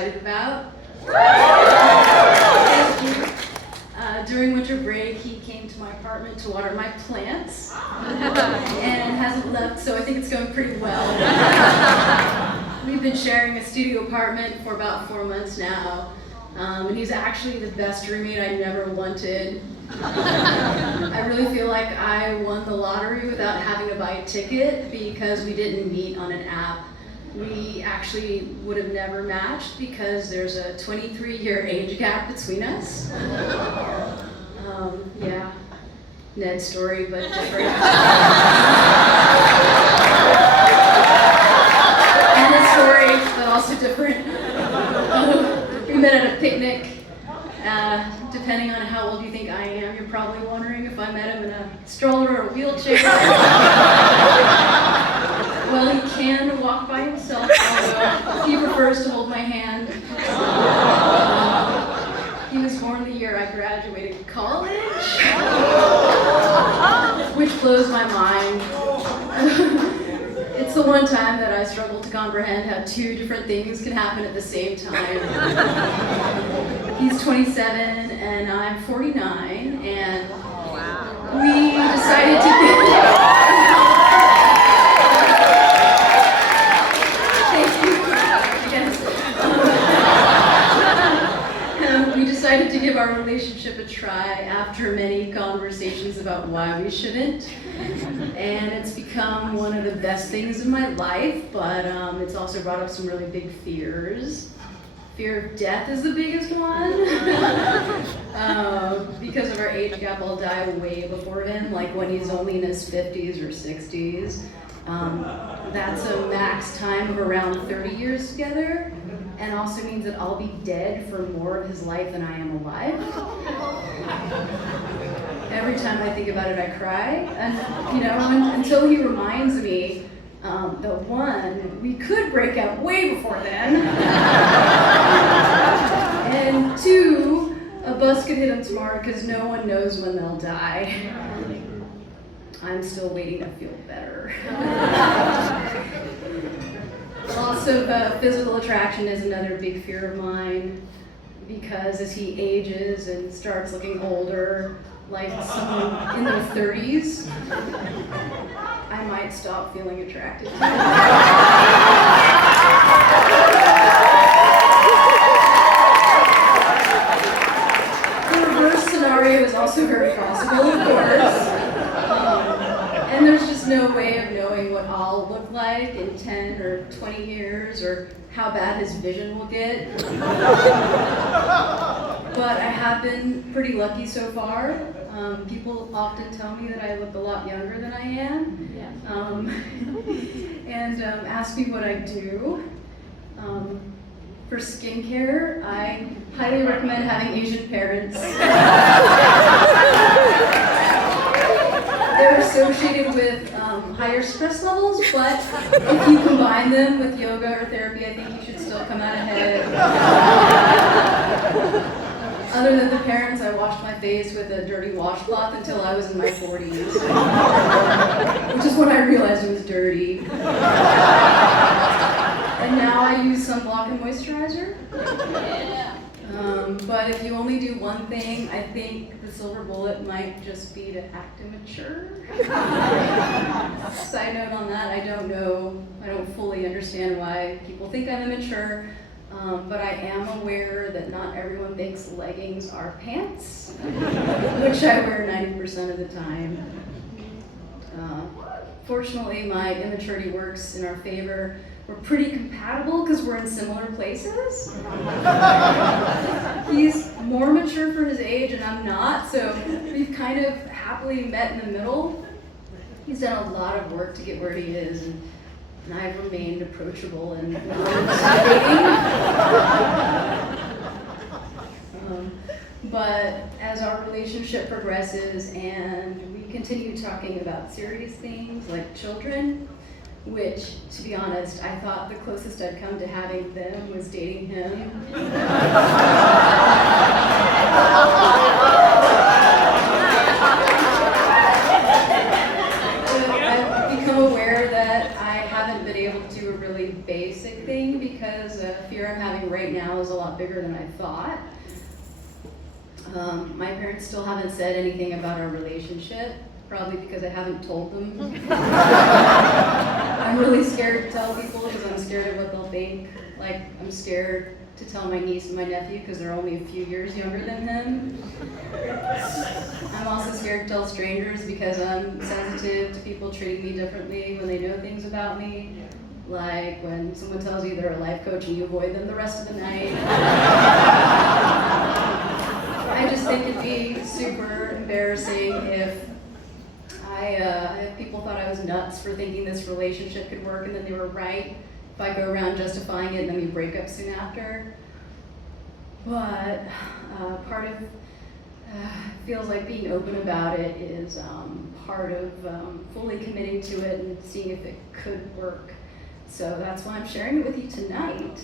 excited about. Thank you. During winter break, he came to my apartment to water my plants and hasn't left, so I think it's going pretty well. We've been sharing a studio apartment for about 4 months now, and he's actually the best roommate I never wanted. I really feel like I won the lottery without having to buy a ticket because we didn't meet on an app. We actually would have never matched because there's a 23-year age gap between us. Yeah, Ned's story, but different. And his story, but also different. We met at a picnic. Depending on how old you think I am, you're probably wondering if I met him in a stroller or a wheelchair. Well, he can walk by himself, although he prefers to hold my hand. He was born the year I graduated college, which blows my mind. It's the one time that I struggle to comprehend how two different things can happen at the same time. He's 27 and I'm 49, and we decided to give our relationship a try after many conversations about why we shouldn't. And it's become one of the best things in my life, but it's also brought up some really big fears. Fear of death is the biggest one. Because of our age gap, I'll die way before him, like when he's only in his 50s or 60s. That's a max time of around 30 years together, and also means that I'll be dead for more of his life than I am alive. Every time I think about it, I cry, and until he reminds me that one, we could break up way before then, and two, a bus could hit him tomorrow because no one knows when they'll die. I'm still waiting to feel better. Also, physical attraction is another big fear of mine, because as he ages and starts looking older, like someone in their 30s, I might stop feeling attracted to him. The reverse scenario is also very possible, of course. And there's just no way of knowing what I'll look like in 10 or 20 years, or how bad his vision will get. But I have been pretty lucky so far. People often tell me that I look a lot younger than I am, and ask me what I do. For skincare, I highly recommend having Asian parents. They're associated with higher stress levels, but if you combine them with yoga or therapy, I think you should still come out ahead. Other than the parents, I washed my face with a dirty washcloth until I was in my 40s, which is when I realized it was dirty. And now I use sunblock and moisturizer. But if you only do one thing, I think the silver bullet might just be to act immature. Side note on that, I don't fully understand why people think I'm immature, but I am aware that not everyone thinks leggings are pants, which I wear 90% of the time. Fortunately, my immaturity works in our favor. We're pretty compatible because we're in similar places. He's more mature for his age and I'm not, so we've kind of happily met in the middle. He's done a lot of work to get where he is, and I've remained approachable and but as our relationship progresses and we continue talking about serious things like children, which, to be honest, I thought the closest I'd come to having them was dating him. I've become aware that I haven't been able to do a really basic thing because of fear I'm having right now is a lot bigger than I thought. My parents still haven't said anything about our relationship, probably because I haven't told them. I'm really scared to tell people because I'm scared of what they'll think. Like, I'm scared to tell my niece and my nephew because they're only a few years younger than him. I'm also scared to tell strangers because I'm sensitive to people treating me differently when they know things about me. Like when someone tells you they're a life coach and you avoid them the rest of the night. I just think it'd be super embarrassing if if people thought I was nuts for thinking this relationship could work and then they were right. If I go around justifying it and then we break up soon after. But part of feels like being open about it is part of fully committing to it and seeing if it could work. So that's why I'm sharing it with you tonight.